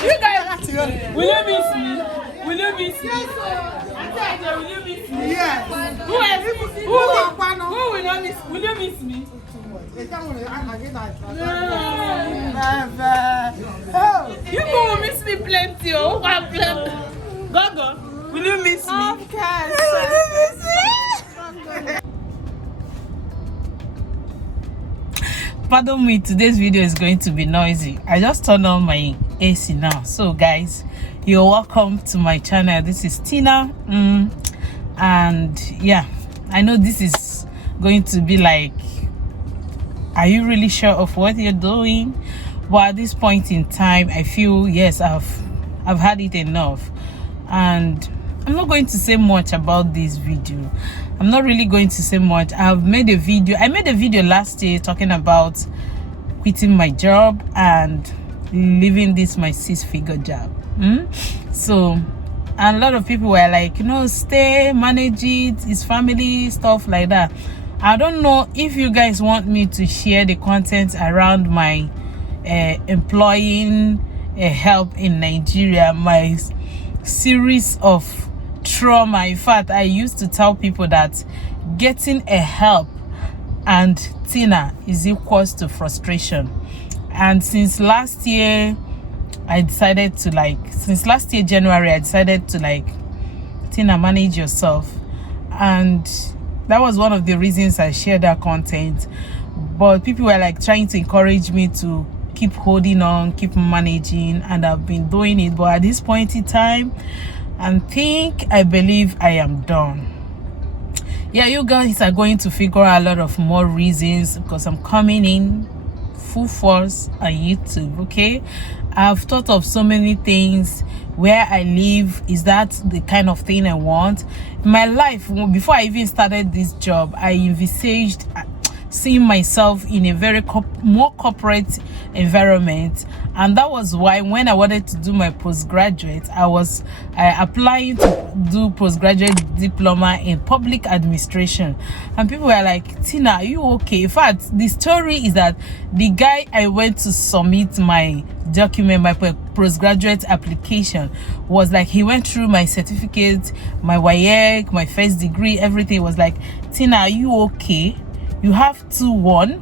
You guys, will you miss me? Will you miss me? Will you miss me? Yes. Who will not miss? Will you miss me? You will miss me plenty. Oh, plenty. Gogo, will you miss me? Of course. Pardon me, today's video is going to be noisy. I just turned on my AC now. So guys, you're welcome to my channel. This is Tina. And yeah, I know this is going to be like, are you really sure of what you're doing? But at this point in time, I feel yes, I've had it enough. And I'm not going to say much about this video. I'm not really going to say much. I made a video last year talking about quitting my job and leaving this my 6-figure job. So and a lot of people were like, you know, stay, manage it, it's family, stuff like that. I don't know if you guys want me to share the content around my employing help in Nigeria, my series of trauma. In fact, I used to tell people that getting a help and Tina is equals to frustration. And since last year January, I decided to Tina, manage yourself. And that was one of the reasons I shared that content. But people were trying to encourage me to keep holding on, keep managing, and I've been doing it. But at this point in time, I believe I am done. Yeah, you guys are going to figure out a lot of more reasons because I'm coming in full force on YouTube. Okay, I've thought of so many things. Where I live, is that the kind of thing I want? In my life, before I even started this job, I envisaged seeing myself in a very more corporate environment, and that was why when I wanted to do my postgraduate, I was applying to do postgraduate diploma in public administration. And people were like, Tina, are you okay? In fact, the story is that the guy I went to submit my document, my postgraduate application, was like, he went through my certificate, my WYEARS, my first degree, everything. Was like, Tina, are you okay? You have 2-1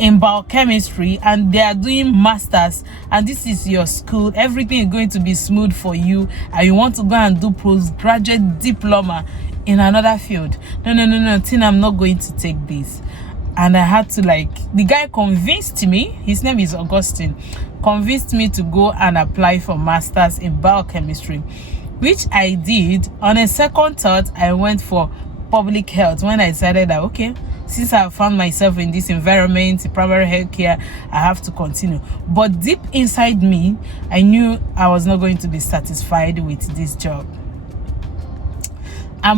in biochemistry and they are doing masters, and this is your school, everything is going to be smooth for you, and you want to go and do postgraduate diploma in another field. No, Tina, I'm not going to take this. And I had to the guy convinced me, his name is Augustine, convinced me to go and apply for masters in biochemistry, which I did. On a second thought, I went for public health when I decided that, okay, since I found myself in this environment, in primary health care, I have to continue. But deep inside me, I knew I was not going to be satisfied with this job.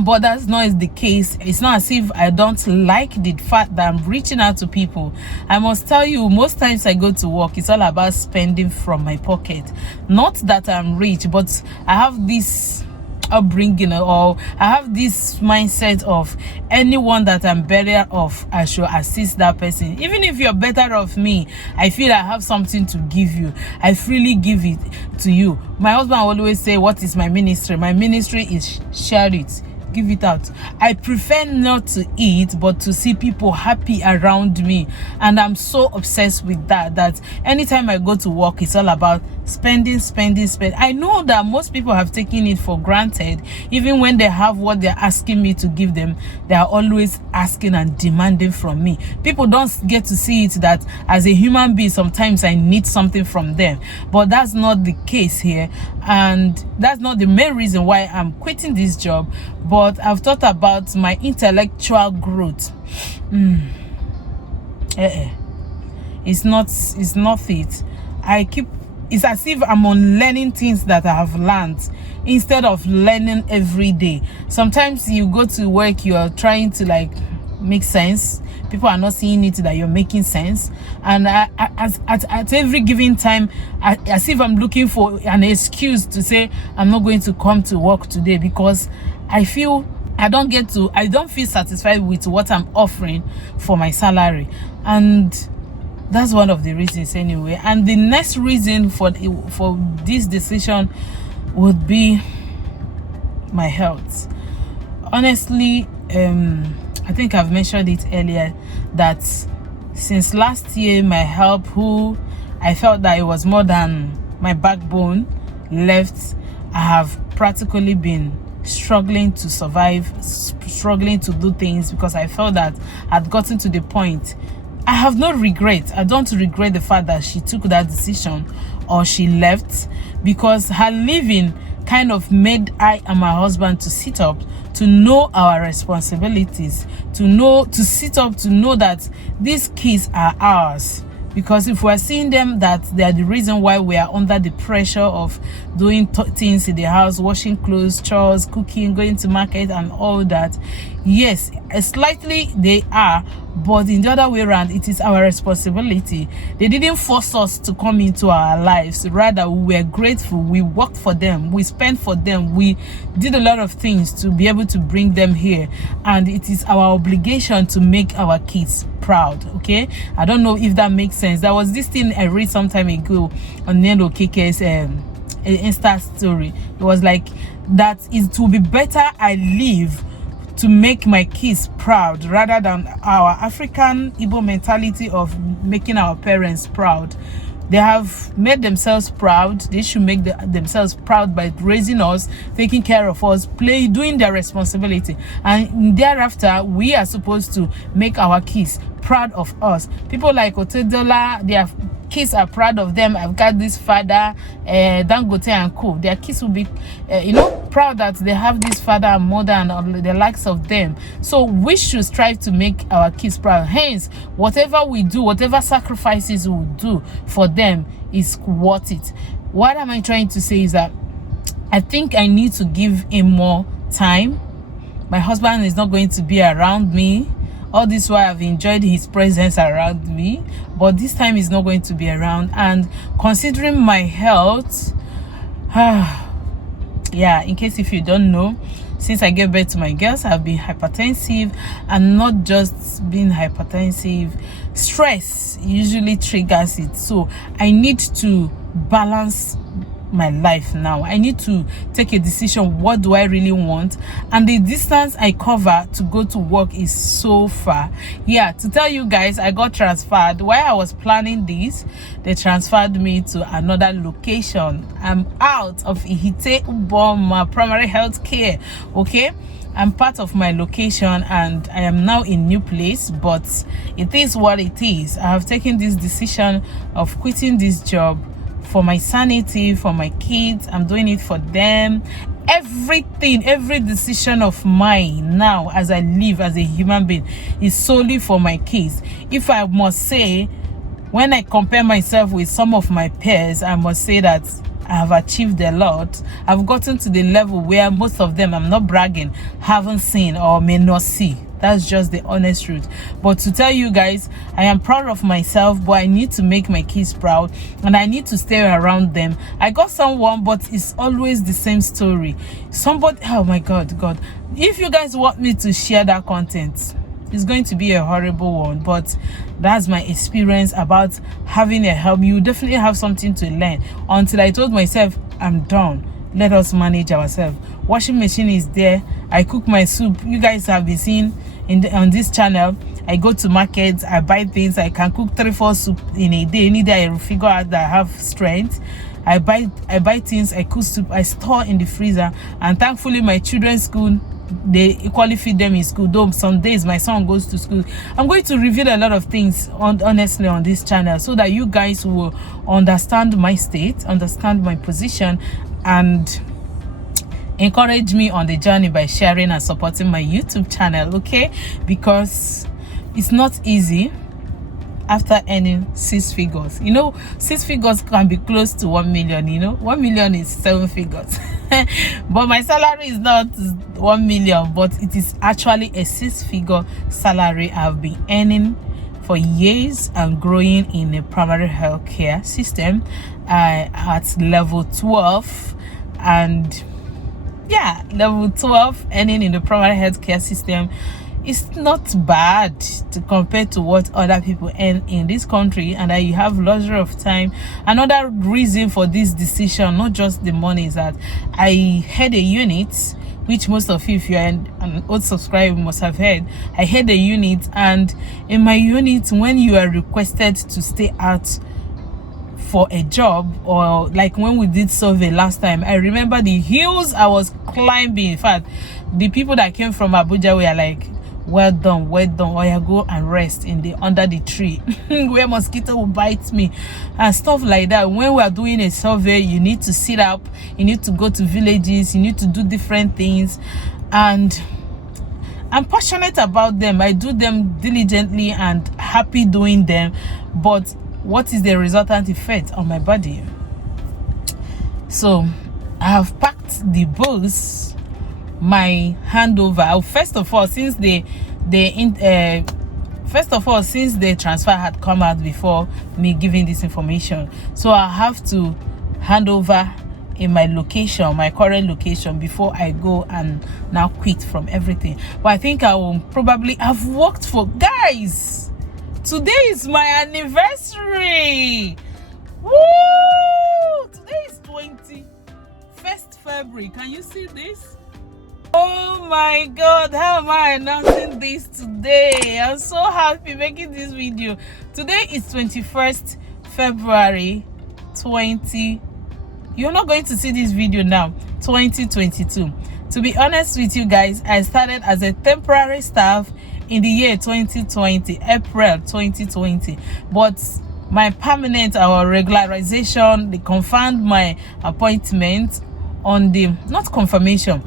But that's not the case. It's not as if I don't like the fact that I'm reaching out to people. I must tell you, most times I go to work, it's all about spending from my pocket. Not that I'm rich, but I have this upbringing, or I have this mindset of anyone that I'm better off, I should assist that person. Even if you're better off me, I feel I have something to give you. I freely give it to you. My husband always say, what is my ministry? My ministry is share it, give it out. I prefer not to eat, but to see people happy around me. And I'm so obsessed with that anytime I go to work, it's all about spending. I know that most people have taken it for granted. Even when they have what they're asking me to give them, they are always asking and demanding from me. People don't get to see it that as a human being, sometimes I need something from them, but that's not the case here, and that's not the main reason why I'm quitting this job. But I've thought about my intellectual growth. It's not it. It's as if I'm unlearning things that I have learned instead of learning every day. Sometimes you go to work, you're trying to like make sense. People are not seeing it that you're making sense, and at every given time, as if I'm looking for an excuse to say I'm not going to come to work today because I don't feel satisfied with what I'm offering for my salary. And that's one of the reasons anyway. And the next reason for this decision would be my health. Honestly, I think I've mentioned it earlier that since last year, my health, who I felt that it was more than my backbone, left, I have practically been struggling to survive, struggling to do things, because I felt that I'd gotten to the point. I have no regret. I don't regret the fact that she took that decision or she left, because her leaving kind of made I and my husband to sit up, to know our responsibilities, to sit up, to know that these kids are ours. Because if we're seeing them that they are the reason why we are under the pressure of doing things in the house, washing clothes, chores, cooking, going to market and all that, yes, slightly they are, but in the other way around, it is our responsibility. They didn't force us to come into our lives. Rather, we were grateful. We worked for them. We spent for them. We did a lot of things to be able to bring them here. And it is our obligation to make our kids proud. Okay? I don't know if that makes sense. There was this thing I read some time ago on Nelo Keke's Insta story. It was like that it will be better I live to make my kids proud rather than our African Igbo mentality of making our parents proud. They have made themselves proud. They should make themselves proud by raising us, taking care of us, doing their responsibility. And thereafter, we are supposed to make our kids proud of us. People like Otedola, their kids are proud of them. I've got this father, Dangote and Co. Their kids will be, proud that they have this father and mother and all the likes of them. So we should strive to make our kids proud. Hence, whatever we do, whatever sacrifices we do for them is worth it. What am I trying to say is that I think I need to give him more time. My husband is not going to be around me. All this while I've enjoyed his presence around me, but this time he's not going to be around. And considering my health, yeah, in case if you don't know, since I gave birth to my girls, I've been hypertensive, and not just being hypertensive, stress usually triggers it. So I need to balance my life now. I need to take a decision. What do I really want? And the distance I cover to go to work is so far. Yeah, to tell you guys, I got transferred. While I was planning this, they transferred me to another location. I'm out of Ihite Uboma primary health care. Okay, I'm part of my location and I am now in new place, but it is what it is. I have taken this decision of quitting this job for my sanity, for my kids. I'm doing it for them. Everything, every decision of mine now as I live as a human being is solely for my kids. If I must say, when I compare myself with some of my peers, I must say that I have achieved a lot. I've gotten to the level where most of them, I'm not bragging, haven't seen or may not see. That's just the honest truth. But to tell you guys, I am proud of myself, but I need to make my kids proud and I need to stay around them. I got someone, but it's always the same story. Somebody, oh my God. If you guys want me to share that content, it's going to be a horrible one, but that's my experience about having a help. You definitely have something to learn. Until I told myself, I'm done. let us manage ourselves. Washing machine is there. I cook my soup. You guys have been seeing on this channel. I go to markets, I buy things. I can cook 3-4 soup in a day. Any day I figure out that I have strength, I buy things, I cook soup, I store in the freezer. And thankfully my children's school, they equally feed them in school, though some days my son goes to school. I'm going to reveal a lot of things honestly on this channel, so that you guys will understand my state, understand my position, and encourage me on the journey by sharing and supporting my YouTube channel, okay? Because it's not easy after earning 6 figures. You know, 6 figures can be close to 1 million. You know, 1 million is 7 figures. But my salary is not 1 million, but it is actually a 6-figure salary I've been earning for years and growing in a primary health care system at level 12. And yeah, level 12, earning in the primary health care system. It's not bad to compare to what other people earn in this country, and that you have luxury of time. Another reason for this decision, not just the money, is that I had a unit, which most of you, if you're an old subscriber, must have heard. I had a unit, and in my unit, when you are requested to stay out for a job, or like when we did survey last time, I remember the hills I was climbing. In fact, the people that came from Abuja were like, well done, or you go and rest under the tree where mosquito will bite me and stuff like that. When we are doing a survey, you need to sit up, you need to go to villages, you need to do different things, and I'm passionate about them. I do them diligently and happy doing them. But what is the resultant effect on my body? So I have packed the books, my handover. First of all, since the transfer had come out before me giving this information, so I have to hand over in my location, my current location, before I go and now quit from everything. But I think I will probably have worked for, guys, today is my anniversary. Woo! Today is 21st February. Can you see this? Oh my God, how am I announcing this today? I'm so happy making this video. Today is 21st February 20. You're not going to see this video now, 2022. To be honest with you guys, I started as a temporary staff in the year 2020, April 2020. But my permanent or regularization, they confirmed my appointment on the, not confirmation,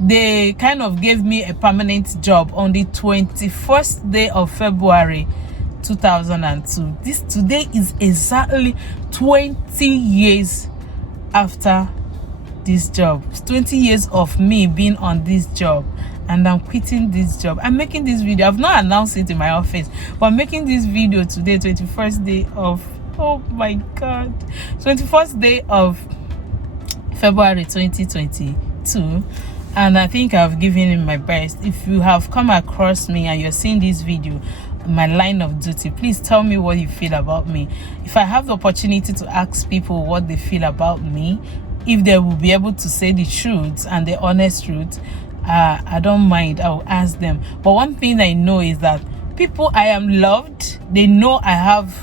they kind of gave me a permanent job on the 21st day of February 2002. This today is exactly 20 years after this job. It's 20 years of me being on this job, and I'm quitting this job. I'm making this video. I've not announced it in my office, but I'm making this video today, 21st day of, oh my God, 21st day of February 2022. And I think I've given him my best. If you have come across me and you're seeing this video, my line of duty, please tell me what you feel about me. If I have the opportunity to ask people what they feel about me, if they will be able to say the truth and the honest truth, I don't mind. I will ask them. But one thing I know is that people, I am loved. They know I have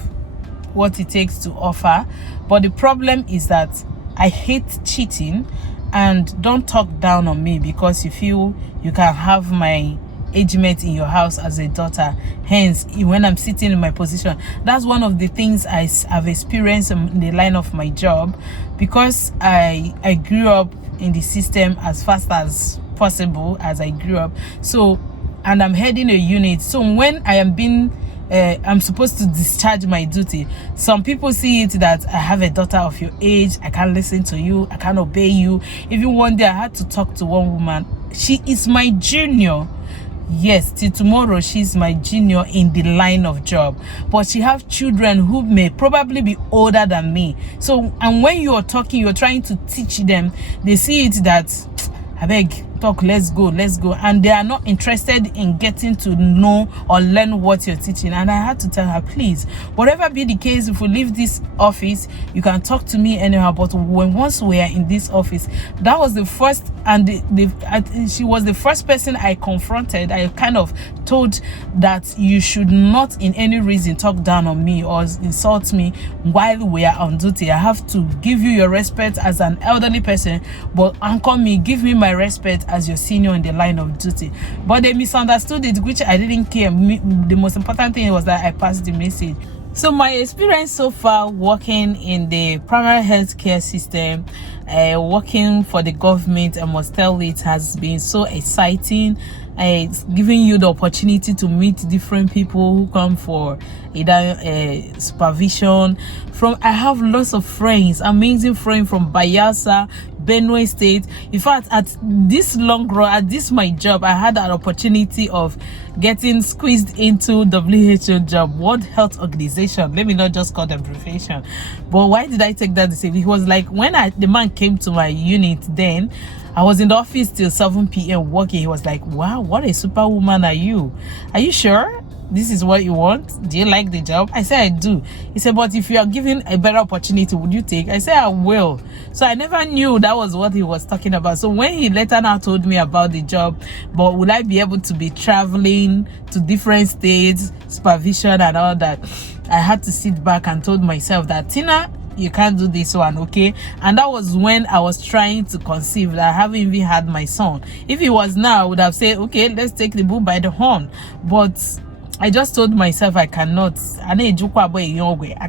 what it takes to offer. But the problem is that I hate cheating. And don't talk down on me because you feel you can have my age mate in your house as a daughter. Hence, when I'm sitting in my position, that's one of the things I've experienced in the line of my job, because I grew up in the system as fast as possible as I grew up. So, and I'm heading a unit. So when I am being I'm supposed to discharge my duty, some people see it that I have a daughter of your age, I can't listen to you, I can't obey you. Even one day I had to talk to one woman. She is my junior. Yes, till tomorrow she's my junior in the line of job, but she have children who may probably be older than me. So, and when you're talking, you're trying to teach them, they see it that, I beg, talk, let's go, and they are not interested in getting to know or learn what you're teaching. And I had to tell her, please, whatever be the case, if we leave this office, you can talk to me anyhow, but once we are in this office, that was the first, and she was the first person I confronted. I kind of told that you should not in any reason talk down on me or insult me while we are on duty. I have to give you your respect as an elderly person, but anchor me, give me my respect as your senior in the line of duty. But they misunderstood it, which I didn't care. The most important thing was that I passed the message. So my experience so far working in the primary health care system, working for the government, I must tell you, it has been so exciting. It's giving you the opportunity to meet different people who come for either supervision. I have lots of friends, amazing friends from Bayelsa, Benue State. In fact, at this long run, at this my job, I had an opportunity of getting squeezed into WHO job, World Health Organization. Let me not just call them profession. But why did I take that decision? It was like when the man came to my unit, then I was in the office till 7 p.m. working. He was like, wow, what a superwoman are you? Are you sure this is what you want? Do you like the job? I said, I do. He said, but if you are given a better opportunity, would you take? I said, I will. So I never knew that was what he was talking about. So when he later now told me about the job, but would I be able to be traveling to different states, supervision and all that, I had to sit back and told myself that, Tina, you can't do this one, okay? And that was when I was trying to conceive. I haven't even had my son. If it was now, I would have said, okay, let's take the bull by the horn. But I just told myself I cannot. I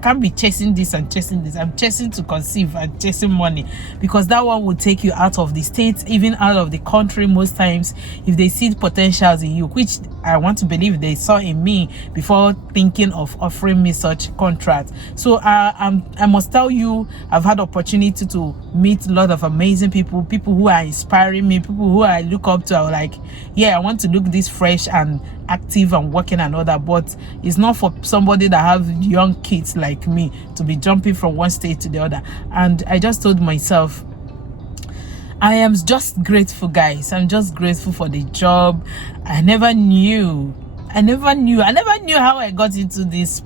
can't be chasing this and chasing this. I'm chasing to conceive and chasing money, because that one will take you out of the state, even out of the country most times, if they see potentials in you, which I want to believe they saw in me before thinking of offering me such contract. So I must tell you, I've had opportunity to meet a lot of amazing people who are inspiring me, people who I look up to. I'm like, yeah, I want to look this fresh and active and working and all that. But it's not for somebody that have young kids like me to be jumping from one state to the other. And I just told myself, I am just grateful, guys. I'm just grateful for the job. I never knew how I got into this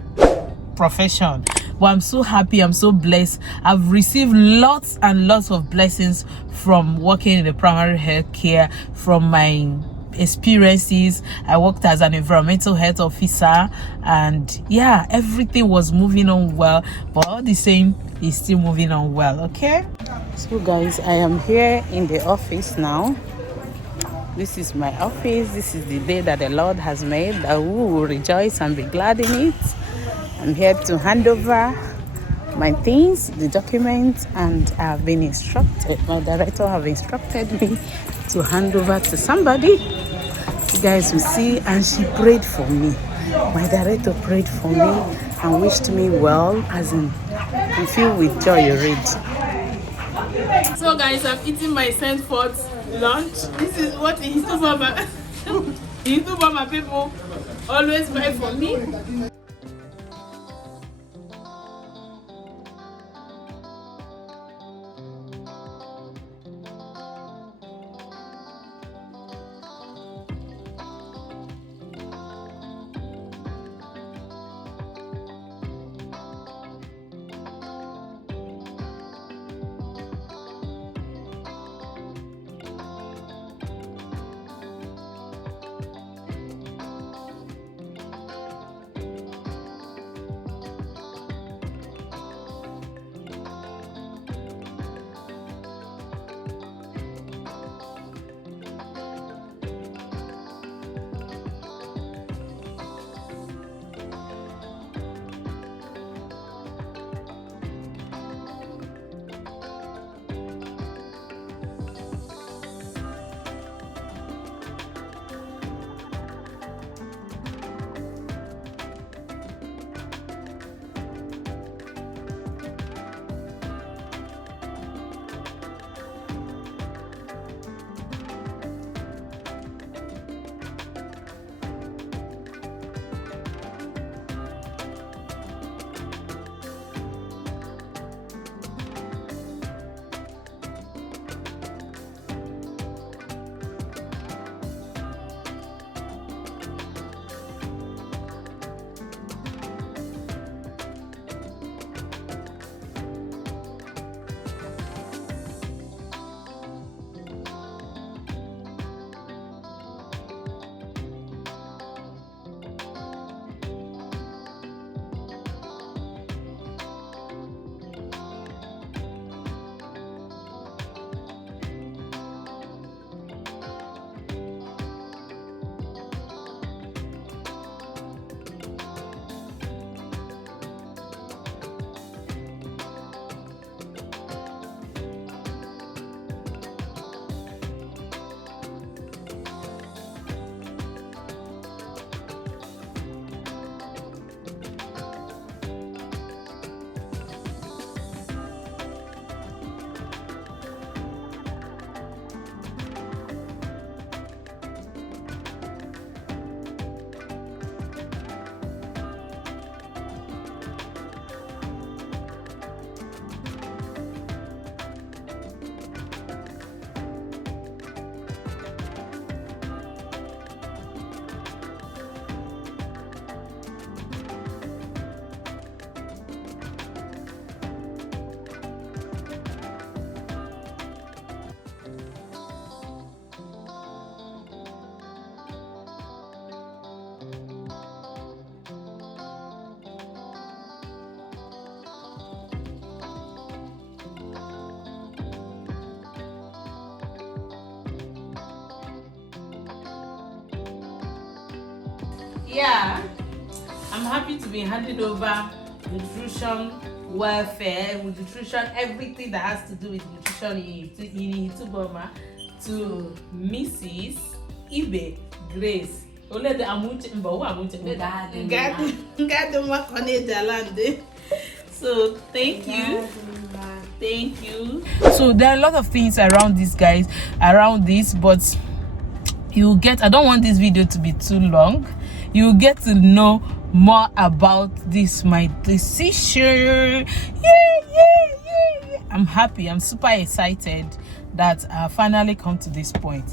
profession, but I'm so happy, I'm so blessed. I've received lots and lots of blessings from working in the primary health care, from my experiences. I worked as an environmental health officer, and yeah, everything was moving on well, but all the same, it's still moving on well. Okay, so guys, I am here in the office now. This is my office. This is the day that the Lord has made, that we will rejoice and be glad in it. I'm here to hand over my things, the documents, and I've been instructed, my director have instructed me to hand over to somebody. You guys will see, and she prayed for me. My director prayed for me and wished me well, as in, I'm filled with joy already. So guys, I'm eating my sent forth lunch. This is what the Isoa people always buy for me. yeah, I'm happy to be handing over nutrition, welfare, with nutrition, everything that has to do with nutrition in Ituboma to Mrs. Ibe Grace. Olede amuche mbawo amuche ngaduma koneja lande. So thank you. Thank you. So there are a lot of things around this, guys, around this, but you get, I don't want this video to be too long. You get to know more about this, my decision. Yeah. I'm happy. I'm super excited that I finally come to this point.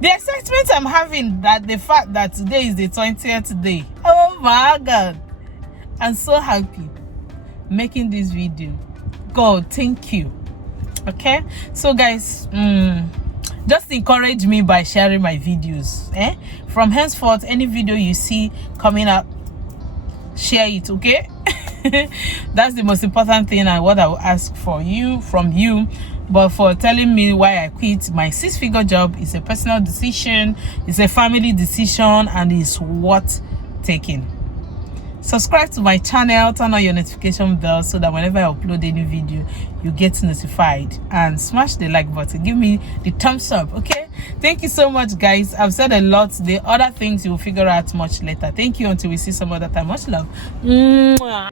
The excitement I'm having, that the fact that today is the 20th day. Oh my God. I'm so happy making this video. God, thank you. Okay, so guys, just encourage me by sharing my videos. From henceforth, any video you see coming up, share it. Okay. That's the most important thing and what I will ask from you. But for telling me why I quit my 6-figure job is a personal decision, it's a family decision, and it's worth taking. Subscribe to my channel, turn on your notification bell so that whenever I upload any video, you get notified, and smash the like button. Give me the thumbs up. Okay, thank you so much, guys. I've said a lot. The other things you will figure out much later. Thank you until we see some other time. Much love. Mwah.